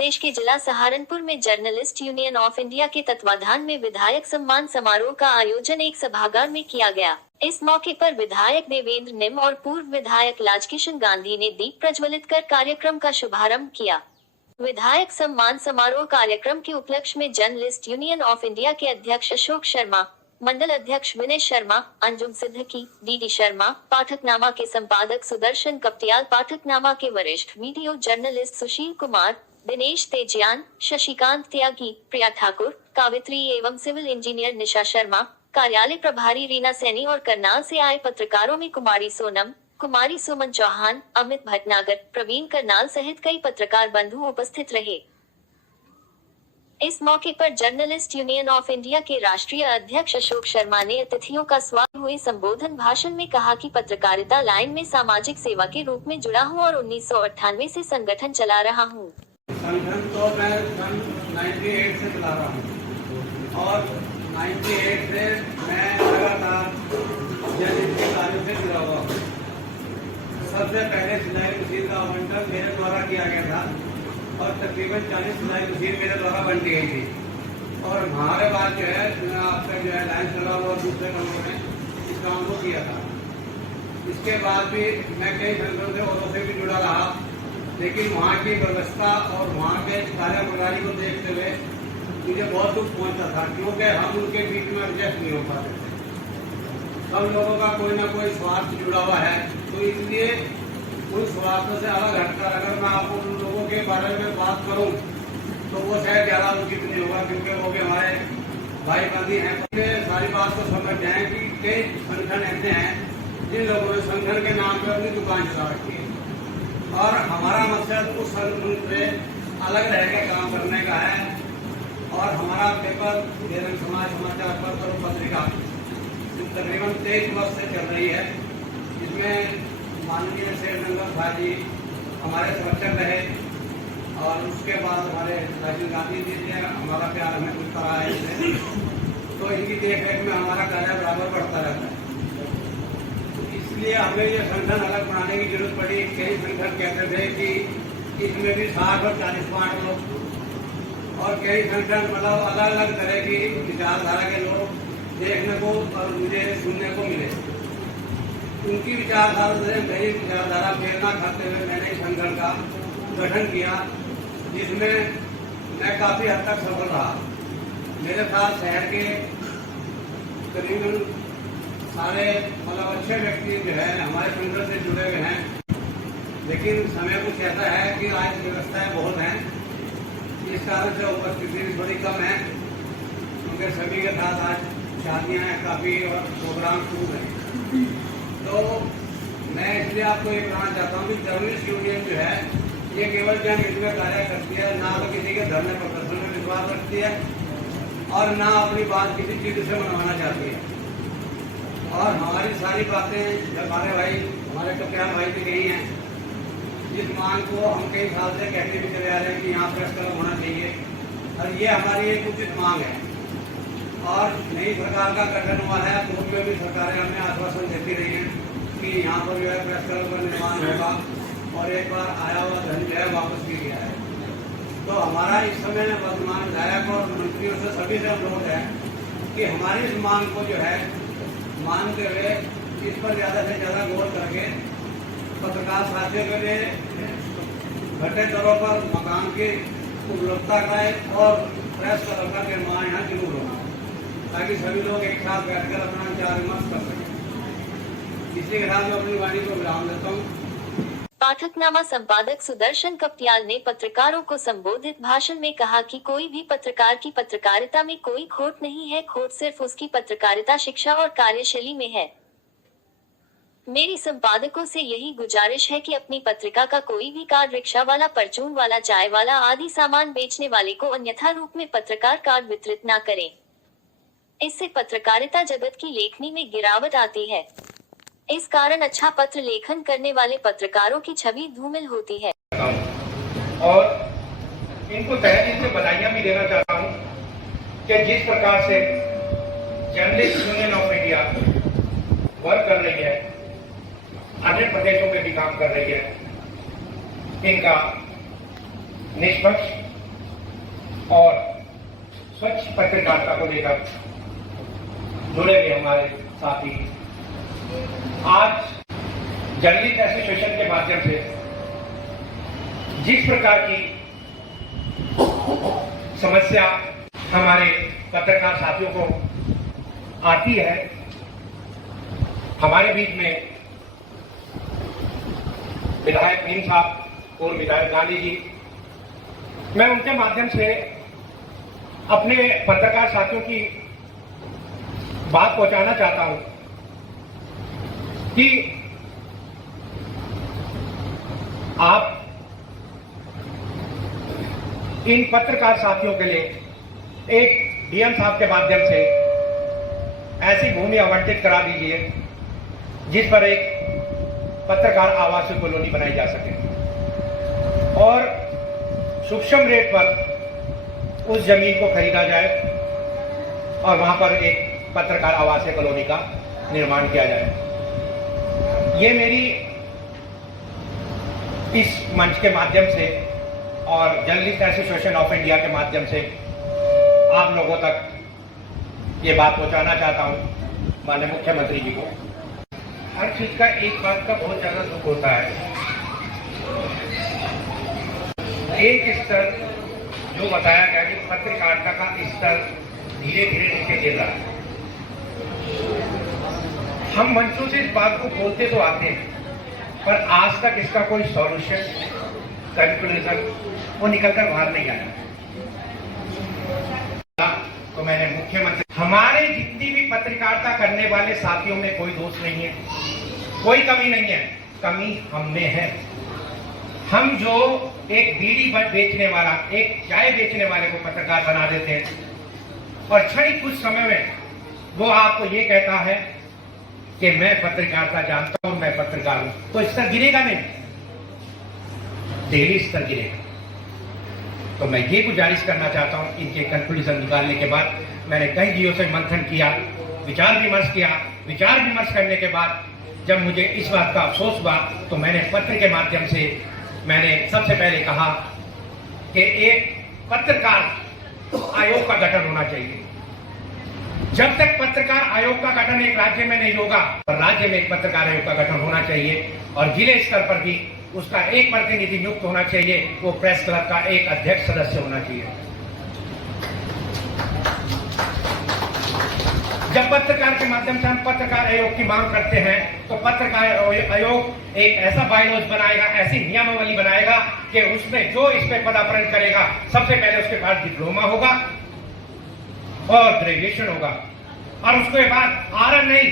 प्रदेश के जिला सहारनपुर में जर्नलिस्ट यूनियन ऑफ इंडिया के तत्वाधान में विधायक सम्मान समारोह का आयोजन एक सभागार में किया गया। इस मौके पर विधायक देवेंद्र निम और पूर्व विधायक लाजकिशन गांधी ने दीप प्रज्वलित कर कार्यक्रम का शुभारंभ किया। विधायक सम्मान समारोह कार्यक्रम के उपलक्ष्य में जर्नलिस्ट यूनियन ऑफ इंडिया के अध्यक्ष अशोक शर्मा, मंडल अध्यक्ष विनय शर्मा, अंजुम सिद्दीकी, डी शर्मा, पाठकनामा के संपादक सुदर्शन कपटियाल, पाठकनामा के वरिष्ठ वीडियो जर्नलिस्ट सुशील कुमार, दिनेश तेजियान, शशिकांत त्यागी, प्रिया ठाकुर, कावित्री एवं सिविल इंजीनियर निशा शर्मा, कार्यालय प्रभारी रीना सैनी और करनाल से आए पत्रकारों में कुमारी सोनम, कुमारी सुमन चौहान, अमित भटनागर, प्रवीण करनाल सहित कई पत्रकार बंधु उपस्थित रहे। इस मौके पर जर्नलिस्ट यूनियन ऑफ इंडिया के राष्ट्रीय अध्यक्ष अशोक शर्मा ने अतिथियों का स्वागत हुए संबोधन भाषण में कहा कि पत्रकारिता लाइन में सामाजिक सेवा के रूप में जुड़ा हूं और 1998 से संगठन चला रहा हूं। संगठन तो मैं सन 98 से चला रहा हूं और 98 से मैं लगातार जर्नलिस्ट के कार्य से जुड़ा हुआ हूँ। सबसे पहले सिलाई मशीन का आवंटन मेरे द्वारा किया गया था और तकरीबन 40 सिलाई मशीन मेरे द्वारा बन गई थी और हमारे बाद जो है आपका जो है लाइन चला और दूसरे कामों में इस काम को किया था। इसके बाद भी मैं कई संगठनों से औरों से भी जुड़ा रहा, लेकिन वहाँ की व्यवस्था और वहाँ के कार्य प्रणाली को देखते हुए मुझे बहुत दुख पहुँचता था, क्योंकि हम उनके बीच में एडजस्ट नहीं हो पाते थे। सब लोगों का कोई ना कोई स्वार्थ जुड़ा हुआ है, तो इसलिए उन स्वार्थों से अलग हटकर अगर मैं आपको उन लोगों के बारे में बात करूं तो वो शायद ज़्यादा उचित नहीं होगा, क्योंकि वो भी हमारे भाई बंदी हैं। सारी बात को समझ जाएं कि कई संगठन ऐसे हैं जिन लोगों ने संगठन के नाम पर अपनी दुकान चला रखी है और हमारा मकसद उस संगठन से अलग रह के काम करने का है। और हमारा पेपर देवरन समाज समाचार पत्र और पत्रिका तकरीबन 23 वर्ष से चल रही है। इसमें माननीय शेर नंगल भाजी हमारे संरक्षक रहे और उसके बाद हमारे राजीव गांधी जी ने हमारा प्यार हमें कुछ करा है, तो इनकी देख रेख में हमारा कार्य बराबर बढ़ता रहता है। तो इसलिए हमें ये संगठन अलग बनाने की जरूरत पड़ी। कई संगठन कहते थे कि इसमें भी 60 और 40 पार्ट लोग और कई संगठन मतलब अलग अलग तरह की विचारधारा के लोग देखने को और मुझे सुनने को मिले। उनकी विचारधारा से मेरी विचारधारा प्रेरणा खाते हुए मैंने संगठन का गठन किया, जिसमें मैं काफी हद तक सफल रहा। मेरे साथ शहर के करीबन सारे मतलब अच्छे व्यक्ति जो है हमारे संगठन से जुड़े हुए हैं, लेकिन समय कुछ ऐसा है कि आज व्यवस्थाएं बहुत हैं, इस कारण से उपस्थिति थोड़ी कम है, क्योंकि सभी के साथ आज शादियां हैं काफी और प्रोग्राम खूब है। तो मैं इसलिए आपको ये बताना चाहता हूँ कि जर्नलिस्ट यूनियन जो है ये केवल जनहित में कार्य करती है, ना तो किसी के धरने प्रदर्शन में विश्वास रखती है और ना अपनी बात किसी चीज से मनवाना चाहती है। और हमारी सारी बातें जब हमारे भाई हमारे कप्तान भाई भी गई हैं, जिस मांग को हम कई साल से कहते भी चले आ रहे हैं कि यहाँ प्रेस क्लब होना चाहिए और ये हमारी एक उचित मांग है। और नई सरकार का गठन हुआ है, पूर्व में भी सरकारें हमें आश्वासन देती रही हैं कि यहाँ पर जो है प्रेस क्लब का निर्माण होगा और एक बार आया हुआ धन जो है वापस भी गया है। तो हमारा इस समय वर्तमान विधायक और मंत्रियों से सभी से अनुरोध है कि हमारी इस मांग को जो है मानते हुए इस पर ज़्यादा से ज़्यादा गौर करके पत्रकार साथियों के लिए घटे दरों पर मकान की उपलब्धता कराए और प्रेस क्लब का निर्माण यहाँ जरूर होना, ताकि सभी लोग एक साथ बैठकर अपना विचार विमर्श कर सकें। इसी के साथ मैं अपनी वाणी को विराम देता हूँ। पाठकनामा संपादक सुदर्शन कपटियाल ने पत्रकारों को संबोधित भाषण में कहा कि कोई भी पत्रकार की पत्रकारिता में कोई खोट नहीं है, खोट सिर्फ उसकी पत्रकारिता शिक्षा और कार्यशैली में है। मेरी संपादकों से यही गुजारिश है कि अपनी पत्रिका का कोई भी कार्ड रिक्शा वाला, परचून वाला, चाय वाला आदि सामान बेचने वाले को अन्यथा रूप में पत्रकार कार्ड वितरित न करें। इससे पत्रकारिता जगत की लेखनी में गिरावट आती है। इस कारण अच्छा पत्र लेखन करने वाले पत्रकारों की छवि धूमिल होती है। और इनको तहे दिल से बधाइयां भी देना चाहता हूं कि जिस प्रकार से journalist union of India work कर रही है, अन्य प्रदेशों में भी काम कर रही है, इनका निष्पक्ष और स्वच्छ पत्रकारिता को लेकर जुड़े हुए हमारे साथी आज जर्नलिस्ट एसोसिएशन के माध्यम से जिस प्रकार की समस्या हमारे पत्रकार साथियों को आती है, हमारे बीच में विधायक भीम साहब और विधायक गांधी जी, मैं उनके माध्यम से अपने पत्रकार साथियों की बात पहुंचाना चाहता हूं कि आप इन पत्रकार साथियों के लिए एक डीएम साहब के माध्यम से ऐसी भूमि आवंटित करा दीजिए जिस पर एक पत्रकार आवासीय कॉलोनी बनाई जा सके और सूक्ष्म रेट पर उस जमीन को खरीदा जाए और वहां पर एक पत्रकार आवासीय कॉलोनी का निर्माण किया जाए। ये मेरी इस मंच के माध्यम से और जर्नलिस्ट एसोसिएशन ऑफ इंडिया के माध्यम से आप लोगों तक ये बात पहुंचाना चाहता हूं माननीय मुख्यमंत्री जी को। हर चीज का एक बात का बहुत ज्यादा दुख होता है, एक स्तर जो बताया गया कि पत्रकारिता का स्तर धीरे धीरे नीचे गिर रहा है। हम मंचों से इस बात को बोलते तो आते हैं, पर आज तक इसका कोई सॉल्यूशन, कंक्लूजन वो निकलकर बाहर नहीं आया। तो मैंने मुख्यमंत्री, हमारे जितनी भी पत्रकारिता करने वाले साथियों में कोई दोष नहीं है, कोई कमी नहीं है, कमी हम में है। हम जो एक बीड़ी बेचने वाला, एक चाय बेचने वाले को पत्रकार बना देते हैं और क्षणिक कुछ समय में वो आपको ये कहता है कि मैं पत्रकारिता जानता हूं, मैं पत्रकार हूं, तो स्तर गिरेगा नहीं, डेली स्तर गिरेगा। तो मैं ये गुजारिश करना चाहता हूं, इनके कंक्लूजन निकालने के बाद मैंने कई दिनों से मंथन किया, विचार विमर्श करने के बाद जब मुझे इस बात का अफसोस हुआ तो मैंने पत्र के माध्यम से मैंने सबसे पहले कहा कि एक पत्रकार आयोग का गठन होना चाहिए। जब तक पत्रकार आयोग का गठन एक राज्य में नहीं होगा, तो राज्य में एक पत्रकार आयोग का गठन होना चाहिए और जिले स्तर पर भी उसका एक प्रतिनिधि नियुक्त होना चाहिए, वो प्रेस क्लब का एक अध्यक्ष सदस्य होना चाहिए। जब पत्रकार के माध्यम से हम पत्रकार आयोग की मांग करते हैं तो पत्रकार आयोग एक ऐसा बायलॉज बनाएगा, ऐसी नियमावली बनाएगा कि उसमें जो इस पे पदार्पण करेगा सबसे पहले उसके पास डिप्लोमा होगा और ग्रेजुएशन होगा और उसके बाद RNI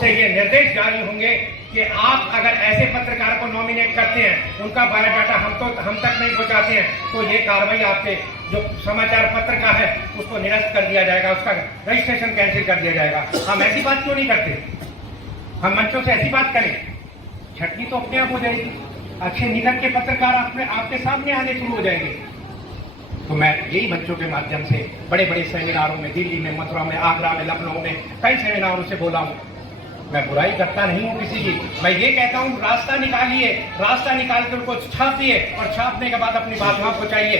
से ये निर्देश जारी होंगे कि आप अगर ऐसे पत्रकार को नॉमिनेट करते हैं, उनका बायोडाटा हम तक नहीं पहुंचाते हैं, तो ये कार्रवाई आपके जो समाचार पत्र का है उसको निरस्त कर दिया जाएगा, उसका रजिस्ट्रेशन कैंसिल कर दिया जाएगा। हम ऐसी बात क्यों नहीं करते? हम मंचों से ऐसी बात करें, छटनी तो अपने आप हो जाएगी, अच्छे निधन के पत्रकार आपके सामने आने शुरू हो जाएंगे। तो मैं यही मंचों के माध्यम से बड़े बड़े सेमिनारों में, दिल्ली में, मथुरा में, आगरा में, लखनऊ में कई सेमिनारों से बोला हूं। मैं बुराई करता नहीं हूं किसी की, मैं ये कहता हूं रास्ता निकालिए, रास्ता निकाल कर उनको छापिए और छापने के बाद अपनी बात वहां पहुंचाइए।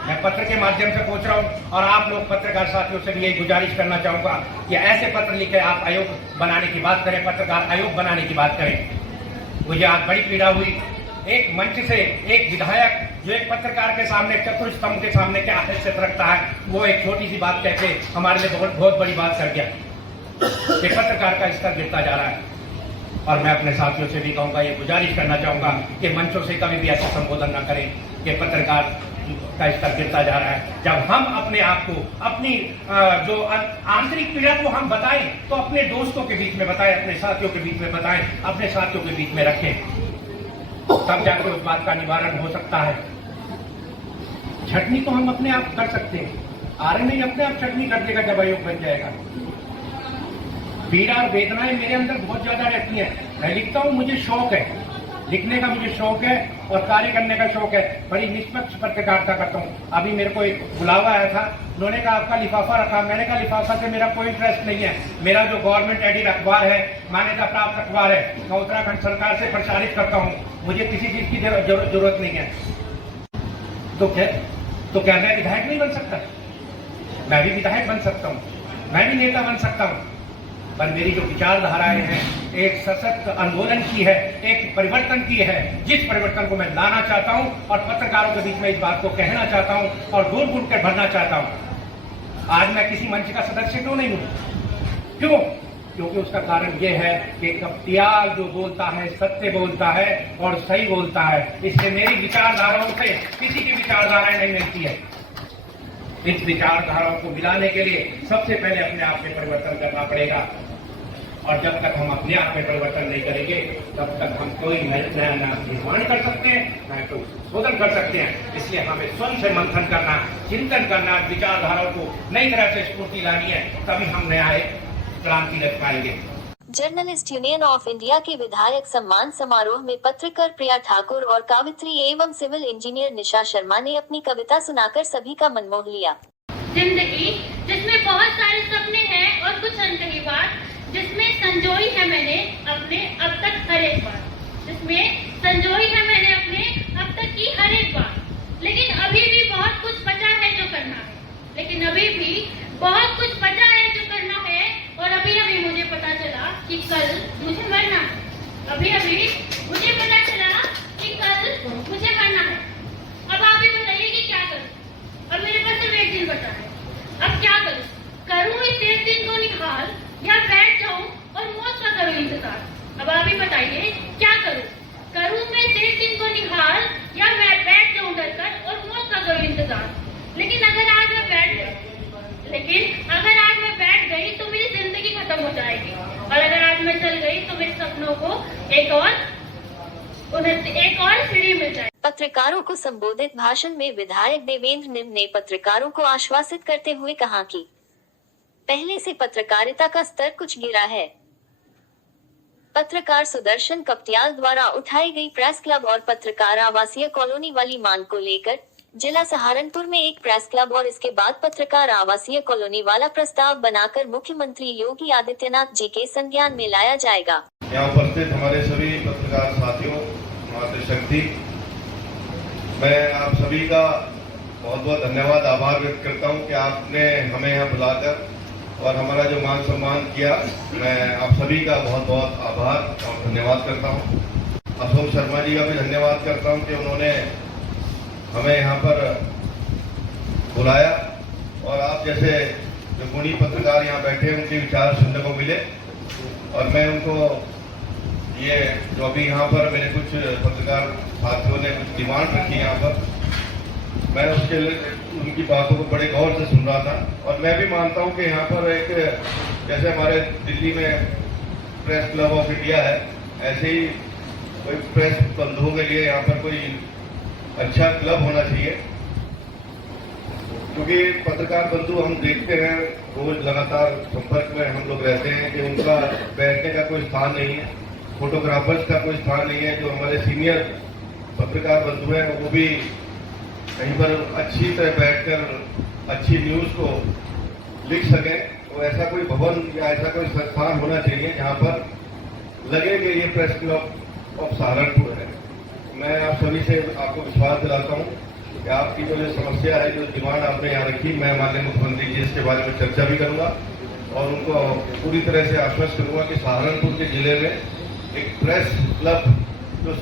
मैं पत्र के माध्यम से पहुंच रहा हूं और आप लोग पत्रकार साथियों से भी यही गुजारिश करना चाहूंगा कि ऐसे पत्र लिखे आप आयोग बनाने की बात करें, पत्रकार आयोग बनाने की बात करें। मुझे आज बड़ी पीड़ा हुई, एक मंच से एक विधायक जो एक पत्रकार के सामने, चतुर्स्तंभ के सामने क्या हैसियत रखता है, वो एक छोटी सी बात कहते हमारे लिए बहुत बड़ी बात कर गया कि पत्रकार का स्तर गिरता जा रहा है। और मैं अपने साथियों से भी कहूंगा, ये गुजारिश करना चाहूंगा कि मंचों से कभी भी ऐसा संबोधन न करें कि पत्रकार का स्तर गिरता जा रहा है। जब हम अपने आप को, अपनी जो आंतरिक पीड़ा को हम बताएं तो अपने दोस्तों के बीच में बताएं, अपने साथियों के बीच में बताएं, अपने साथियों के बीच में रखें, तब जाकर उस बात का निवारण हो सकता है। छटनी तो हम अपने आप कर सकते हैं, RNI अपने आप छटनी कर देगा जब आयोग बन जाएगा। पीड़ा और वेदनाएं मेरे अंदर बहुत ज्यादा रहती हैं। मैं लिखता हूं, मुझे शौक है, लिखने का मुझे शौक है और कार्य करने का शौक है, बड़ी निष्पक्ष पत्रकारिता करता हूं। अभी मेरे को एक बुलावा आया था, उन्होंने कहा आपका लिफाफा रखा, मैंने कहा लिफाफा से मेरा कोई इंटरेस्ट नहीं है। मेरा जो गवर्नमेंट एडिट अखबार है, मान्यता प्राप्त अखबार है, मैं उत्तराखंड सरकार से प्रसारित करता हूँ, मुझे किसी चीज की जरूरत नहीं है। तो क्या तो क्या मैं विधायक नहीं बन सकता? मैं भी विधायक बन सकता हूँ, मैं भी नेता बन सकता हूँ, पर मेरी जो विचारधाराएं हैं एक सशक्त आंदोलन की है, एक परिवर्तन की है, जिस परिवर्तन को मैं लाना चाहता हूं और पत्रकारों के बीच में इस बात को कहना चाहता हूं और दूर दूर कर भरना चाहता हूं। आज मैं किसी मंच का सदस्य क्यों नहीं हूं? क्यों? क्योंकि उसका कारण यह है कि कप्तियाल जो बोलता है सत्य बोलता है और सही बोलता है। इससे मेरी विचारधाराओं से किसी की विचारधाराएं नहीं मिलती है। इस विचारधाराओं को मिलाने के लिए सबसे पहले अपने आप में परिवर्तन करना पड़ेगा, और जब तक हम अपने आप में परिवर्तन नहीं करेंगे तब तक हम कोई नया निर्माण कर सकते हैं, न तो शोधन कर सकते हैं। इसलिए हमें स्वयं से मंथन करना, चिंतन करना, विचारधाराओं को नई तरह से स्फूर्ति लानी है, तभी हम नया क्रांति रख पाएंगे। जर्नलिस्ट यूनियन ऑफ इंडिया के विधायक सम्मान समारोह में पत्रकार प्रिया ठाकुर और कावित्री एवं सिविल इंजीनियर निशा शर्मा ने अपनी कविता सुनाकर सभी का मन मोह लिया। जिंदगी जिसमें बहुत सारे सपने हैं और कुछ अनकही बात, जिसमें संजोई है मैंने अपने अब तक हर एक बात, जिसमें संजोई है मैंने अपने अब तक की हर एक बात। लेकिन अभी भी बहुत कुछ बचा है जो करना है, लेकिन अभी भी बहुत कुछ बचा है जो करना है। और अभी अभी मुझे पता चला कि कल मुझे मरना है। अभी अभी मुझे पता चला कि कल मुझे मरना है। अब आप ही बताइए कि क्या करूं? अब मेरे पास सिर्फ एक दिन बचा है। अब क्या करूं? करूं इस एक दिन को निकाल या बैठ जाऊं और मौत का करूं इंतजार? अब आप ही बताइए क्या करूं? करूं मैं इस एक दिन को निकाल या मैं बैठ जाऊं डरकर और मौत का करूं इंतजार? लेकिन अगर आज मैं बैठ गई तो मेरी जिंदगी खत्म हो जाएगी, और अगर आज मैं चल गई तो मेरे सपनों को एक और सीढ़ी मिल जाएगी। पत्रकारों को संबोधित भाषण में विधायक देवेंद्र निम ने पत्रकारों को आश्वासित करते हुए कहा कि पहले से पत्रकारिता का स्तर कुछ गिरा है। पत्रकार सुदर्शन कप्तियाल द्वारा उठाई गई प्रेस क्लब और पत्रकार आवासीय कॉलोनी वाली मांग को लेकर जिला सहारनपुर में एक प्रेस क्लब और इसके बाद पत्रकार आवासीय कॉलोनी वाला प्रस्ताव बनाकर मुख्यमंत्री योगी आदित्यनाथ जी के संज्ञान में लाया जाएगा। यहाँ उपस्थित हमारे सभी पत्रकार साथियों, मातृशक्ति, मैं आप सभी का बहुत बहुत धन्यवाद, आभार व्यक्त करता हूँ कि आपने हमें यहाँ बुलाकर और हमारा जो मान सम्मान किया। मैं आप सभी का बहुत बहुत आभार और धन्यवाद करता हूँ। अशोक शर्मा जी का भी धन्यवाद करता हूँ कि उन्होंने हमें यहाँ पर बुलाया और आप जैसे जो गुणी पत्रकार यहाँ बैठे उनके विचार सुनने को मिले। और मैं उनको ये जो अभी यहाँ पर मेरे कुछ पत्रकार साथियों ने कुछ डिमांड रखी यहाँ पर, मैं उसके उनकी बातों को बड़े गौर से सुन रहा था। और मैं भी मानता हूँ कि यहाँ पर एक जैसे हमारे दिल्ली में प्रेस क्लब ऑफ इंडिया है, ऐसे ही कोई प्रेस बंधुओं के लिए यहाँ पर कोई अच्छा क्लब होना चाहिए। क्योंकि पत्रकार बंधु हम देखते हैं, रोज लगातार संपर्क में हम लोग रहते हैं कि उनका बैठने का कोई स्थान नहीं है, फोटोग्राफर्स का कोई स्थान नहीं है। जो हमारे सीनियर पत्रकार बंधु हैं वो भी कहीं पर अच्छी तरह बैठकर अच्छी न्यूज को लिख सकें, तो ऐसा कोई भवन या ऐसा कोई संस्थान होना चाहिए जहां पर लगे कि ये प्रेस क्लब ऑफ सहारनपुर है। मैं आप सभी से आपको विश्वास दिलाता हूँ कि आपकी जो समस्या है, जो डिमांड आपने यहाँ रखी, मैं माननीय मुख्यमंत्री जी इसके बारे में चर्चा भी करूँगा और उनको पूरी तरह से आश्वस्त करूँगा कि सहारनपुर के जिले में एक प्रेस क्लब, जो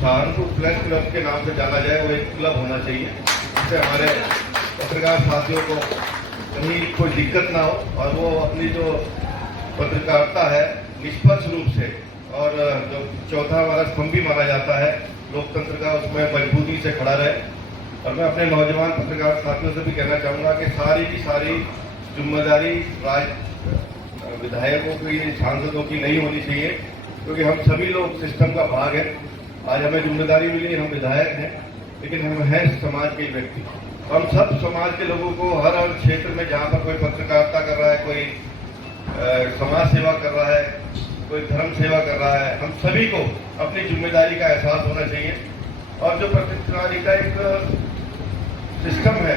सहारनपुर प्रेस क्लब के नाम से जाना जाए, वो एक क्लब होना चाहिए, जिससे हमारे पत्रकार साथियों को कहीं कोई दिक्कत ना हो और वो अपनी जो पत्रकारिता है निष्पक्ष रूप से, और जो चौथा हमारा स्तंभ भी माना जाता है लोकतंत्र का, उसमें मजबूती से खड़ा रहे। और मैं अपने नौजवान पत्रकार साथियों से भी कहना चाहूँगा कि सारी की सारी जिम्मेदारी विधायकों की, सांसदों की नहीं होनी चाहिए, क्योंकि हम सभी लोग सिस्टम का भाग है। आज हमें जिम्मेदारी मिली, हम विधायक हैं, लेकिन हम हैं समाज के व्यक्ति। हम सब समाज के लोगों को हर क्षेत्र में जहाँ पर कोई पत्रकारिता कर रहा है, कोई समाज सेवा कर रहा है, कोई धर्म सेवा कर रहा है, हम सभी को अपनी जिम्मेदारी का एहसास होना चाहिए। और जो पत्रकारिता एक सिस्टम है,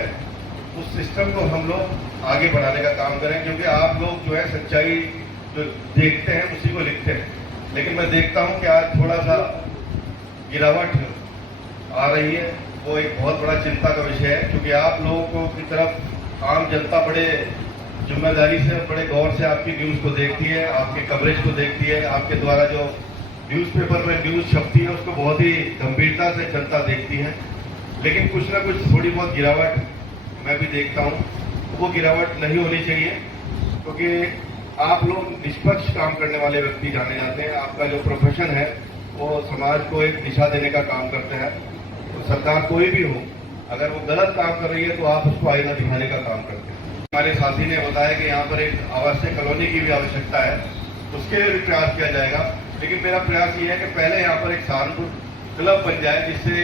उस सिस्टम को हम लोग आगे बढ़ाने का काम करें, क्योंकि आप लोग जो है सच्चाई जो देखते हैं उसी को लिखते हैं। लेकिन मैं देखता हूं कि आज थोड़ा सा गिरावट आ रही है वो एक बहुत बड़ा चिंता का विषय है, क्योंकि आप लोगों की तरफ आम जनता बड़े जिम्मेदारी से, बड़े गौर से आपकी न्यूज़ को देखती है, आपके कवरेज को देखती है, आपके द्वारा जो न्यूज़पेपर में न्यूज़ छपती है उसको बहुत ही गंभीरता से जनता देखती है। लेकिन कुछ ना कुछ थोड़ी बहुत गिरावट मैं भी देखता हूँ, वो गिरावट नहीं होनी चाहिए, क्योंकि आप लोग निष्पक्ष काम करने वाले व्यक्ति जाने जाते हैं। आपका जो प्रोफेशन है वो समाज को एक दिशा देने का काम करते हैं। तो सरकार कोई भी हो, अगर वो गलत काम कर रही है तो आप उसको आईना दिखाने का काम करते हैं। हमारे साथी ने बताया कि यहाँ पर एक आवासीय कॉलोनी की भी आवश्यकता है, उसके लिए भी प्रयास किया जाएगा। लेकिन मेरा प्रयास ये है कि पहले यहाँ पर एक सहारनपुर क्लब बन जाए, जिससे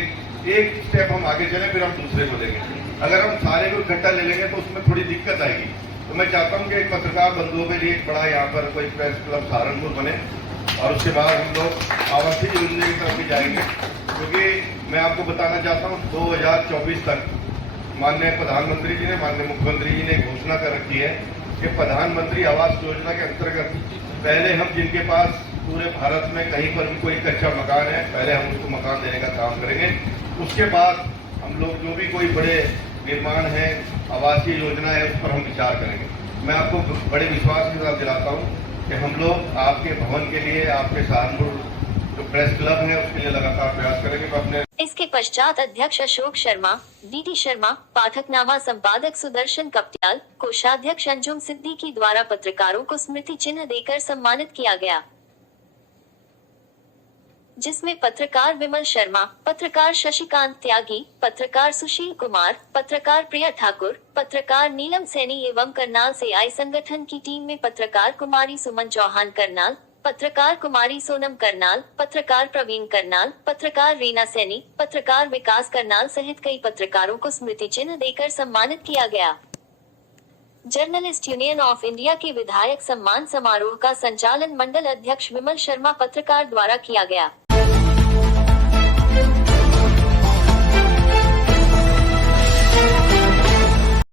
एक स्टेप हम आगे चले, फिर हम दूसरे को लेंगे। अगर हम सारे को इकट्ठा ले लेंगे तो उसमें थोड़ी दिक्कत आएगी। तो मैं चाहता हूँ कि एक पत्रकार बंधुओं के लिए एक बड़ा यहाँ पर कोई प्रेस क्लब सहारनपुर बने, और उसके बाद हम लोग आवासीय योजना की तरफ भी जाएंगे। क्योंकि मैं आपको बताना चाहता हूँ 2024 तक माननीय प्रधानमंत्री जी ने, माननीय मुख्यमंत्री जी ने घोषणा कर रखी है कि प्रधानमंत्री आवास योजना के अंतर्गत पहले हम जिनके पास पूरे भारत में कहीं पर भी कोई कच्चा मकान है, पहले हम उसको मकान देने का काम करेंगे। उसके बाद हम लोग जो भी कोई बड़े निर्माण है, आवासीय योजना है, उस पर हम विचार करेंगे। मैं आपको बड़े विश्वास के साथ दिलाता हूँ कि हम लोग आपके भवन के लिए, आपके सहारनपुर जो प्रेस क्लब है उसके लिए लगातार प्रयास करेंगे। मैं अपने इसके पश्चात अध्यक्ष अशोक शर्मा, डीडी शर्मा, पाठकनामा संपादक सुदर्शन कप्टियाल, कोषाध्यक्ष अंजुम सिद्दीकी द्वारा पत्रकारों को स्मृति चिन्ह देकर सम्मानित किया गया, जिसमें पत्रकार विमल शर्मा, पत्रकार शशिकांत त्यागी, पत्रकार सुशील कुमार, पत्रकार प्रिया ठाकुर, पत्रकार नीलम सैनी एवं करनाल से आई संगठन की टीम में पत्रकार कुमारी सुमन चौहान करनाल, पत्रकार कुमारी सोनम करनाल, पत्रकार प्रवीण करनाल, पत्रकार रीना सैनी, पत्रकार विकास करनाल सहित कई पत्रकारों को स्मृति चिन्ह देकर सम्मानित किया गया। जर्नलिस्ट यूनियन ऑफ इंडिया के विधायक सम्मान समारोह का संचालन मंडल अध्यक्ष विमल शर्मा पत्रकार द्वारा किया गया।